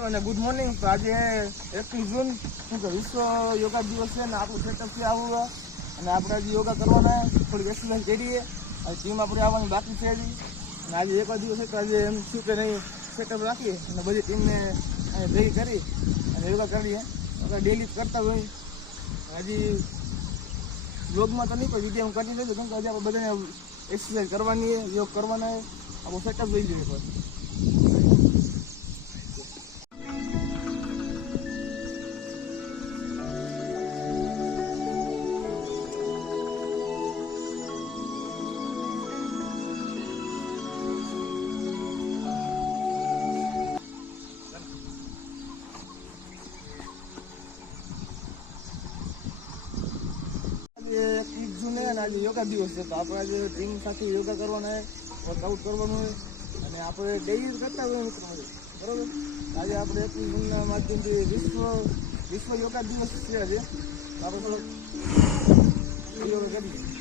મિત્રો અને good morning. તો આજે 21 જૂન વિશ્વ યોગા દિવસ છે ને આપણું સેટઅપ છે આવું અને આપણે આજે યોગા કરવાના થોડીક એક્સરસાઇઝ કરીએ. જીમ આપણે આવવાની બાકી છે હજી અને આજે એક દિવસ છે તો આજે એમ શું કે નહીં સેટઅપ રાખીએ અને બધી ટીમને ભેગી કરી અને યોગા કરીએ. આપણે ડેલી કરતા હોય હજી યોગમાં તો નહીં કોઈ વિડીયો હું કરી દઈશું કેમ કે આજે આપણે બધાને એક્સરસાઇઝ કરવાની યોગ કરવાના આપણું સેટઅપ લઈ લઈએ. આજે યોગા દિવસ છે તો આપણે આજે ટીમ સાથે યોગા કરવાના વર્કઆઉટ કરવાનું હોય અને આપણે ડેઈલી કરતા હોય મિત્રો બરાબર. આજે આપણે 21 જૂનના માધ્યમથી વિશ્વ યોગા દિવસ છે આજે આપણે થોડોક યોગા કરીએ.